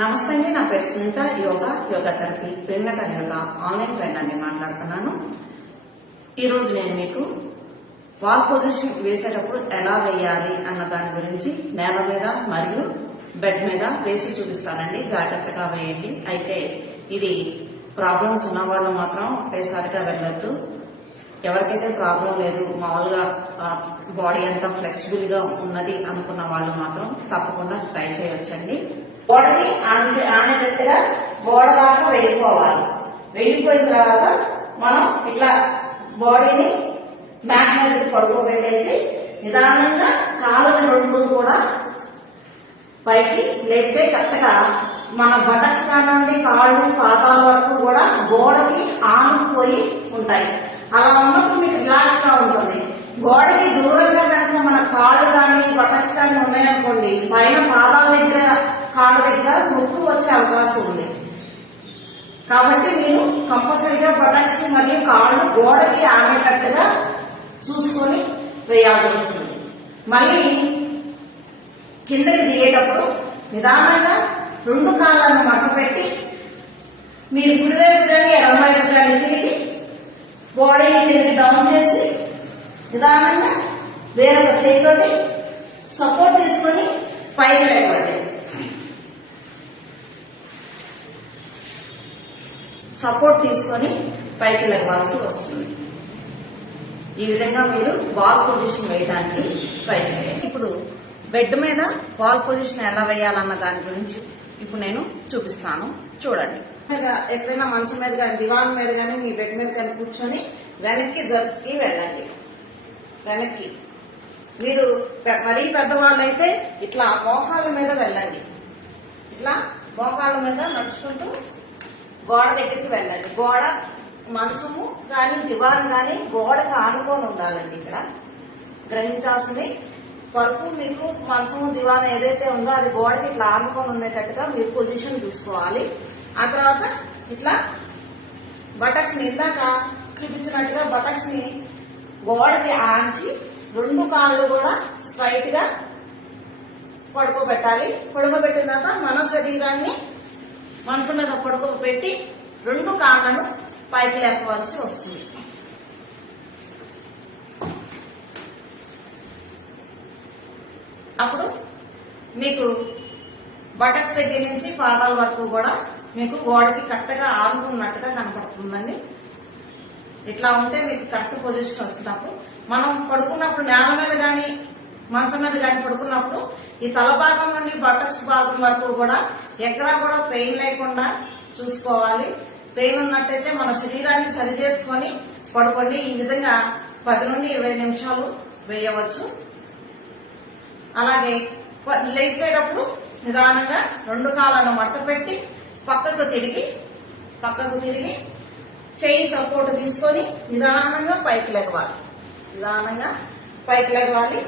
నమస్తే అండి, నా పేరు సునీత. యోగా థెరపీ ప్రేమటన్ యోగా ఆన్లైన్ ట్రైనర్ అని మాట్లాడుతున్నాను. ఈరోజు నేను మీకు వాల్ పొజిషన్ వేసేటప్పుడు ఎలా వేయాలి అన్న దాని గురించి నేల మీద మరియు బెడ్ మీద వేసి చూపిస్తానండి. జాగ్రత్తగా వేయండి. అయితే ఇది ప్రాబ్లమ్స్ ఉన్న వాళ్ళు మాత్రం ఒకేసారిగా వెళ్ళొద్దు. ఎవరికైతే ప్రాబ్లం లేదు, మామూలుగా బాడీ అంతా ఫ్లెక్సిబుల్ గా ఉన్నది అనుకున్న వాళ్ళు మాత్రం తప్పకుండా ట్రై చేయవచ్చండి. గోడని ఆనేటట్టుగా గోడ దాకా వెళ్ళిపోవాలి. వెళ్ళిపోయిన తర్వాత మనం ఇట్లా బాడీని మ్యాట్ మీద పడుకోబెట్టేసి నిదానంగా కాళ్ళని రెండు కూడా పైకి లేపితే కరెక్ట్గా మన బటస్థానం నుండి కాళ్ళు పాదాల వరకు కూడా గోడకి ఆనుకుపోయి ఉంటాయి. అలా ఉన్నప్పుడు మీకు రిలాక్స్ గా ఉంటుంది. గోడకి దూరంగా కనుక మన కాళ్ళు కానీ బటర్స్ కానీ ఉన్నాయనుకోండి, పైన పాదాల దగ్గర కాళ్ళ దగ్గర నొప్పి వచ్చే అవకాశం ఉంది. కాబట్టి మీరు కంపల్సరీగా బటర్స్ మరియు కాళ్ళు గోడకి ఆనేటట్టుగా చూసుకొని వేయాల్సి వస్తుంది. మళ్ళీ కిందకి దిగేటప్పుడు నిదానంగా రెండు కాళ్ళను మట్ట పెట్టి మీరు కుడివైపు కానీ ఎడమవైపు కానీ తిరిగి బాడీని తిరిగి డౌన్ చేసి నిదానంగా వేరొక చేతితోటి సపోర్ట్ తీసుకొని పైకి లేపండి. సపోర్ట్ తీసుకొని పైకి లేవాల్సి వస్తుంది. ఈ విధంగా మీరు వాల్ పొజిషన్ వేయడానికి ట్రై చేయండి. ఇప్పుడు బెడ్ మీద వాల్ పొజిషన్ ఎలా వేయాలన్న దాని గురించి ఇప్పుడు నేను చూపిస్తాను. చూడండి. ఎక్కడైనా మంచం మీద కానీ దివాన్ మీద కానీ మీ బెడ్ మీద కానీ కూర్చొని వెనక్కి జరుపుకి వెళ్ళండి. వెనక్కి మీరు మరీ పెద్దవాళ్ళు అయితే ఇట్లా మోకాళ్ళ మీద వెళ్ళండి. ఇట్లా మోకాళ్ళ మీద నడుచుకుంటూ గోడ దగ్గరికి వెళ్ళండి. గోడ మంచము కానీ దివాన్ కానీ గోడకు ఆనుకొని ఉండాలండి. ఇక్కడ గ్రహించాల్సింది వరకు మీకు మంచము దివాన్ ఏదైతే ఉందో అది గోడకి ఇట్లా ఆనుకొని ఉండేటట్టుగా మీరు పొజిషన్ చూసుకోవాలి. ఆ తర్వాత ఇట్లా బటక్స్ ని ఇందాక చూపించినట్టుగా బటక్స్ ని గోడకి ఆంచి రెండు కాళ్ళు కూడా స్ట్రైట్ గా పడుకోబెట్టాలి. పడుకోబెట్టిన తర్వాత మన శరీరాన్ని మంచం మీద పడుకోబెట్టి రెండు కాళ్ళను పైకి లేపవలసి వస్తుంది. అప్పుడు మీకు బటక్స్ దగ్గర నుంచి పాదాల వరకు కూడా మీకు గోడకి కరెక్ట్గా ఆనుకున్నట్టుగా కనపడుతుందండి. ఇట్లా ఉంటే మీకు కరెక్ట్ పొజిషన్ వచ్చినప్పుడు మనం పడుకున్నప్పుడు నేల మీద కానీ మంచం మీద కానీ పడుకున్నప్పుడు ఈ తల భాగం నుండి బటక్స్ భాగం వరకు కూడా ఎక్కడా కూడా పెయిన్ లేకుండా చూసుకోవాలి. పెయిన్ ఉన్నట్టయితే మన శరీరాన్ని సరి చేసుకొని పడుకోండి. ఈ విధంగా 10 నుండి 20 నిమిషాలు వేయవచ్చు. అలాగే లేచేటప్పుడు నిదానంగా రెండు కాళ్ళను మడత పెట్టి పక్కకు తిరిగి చేయి సపోర్ట్ తీసుకొని నిదానంగా పైకి లెగవాలి.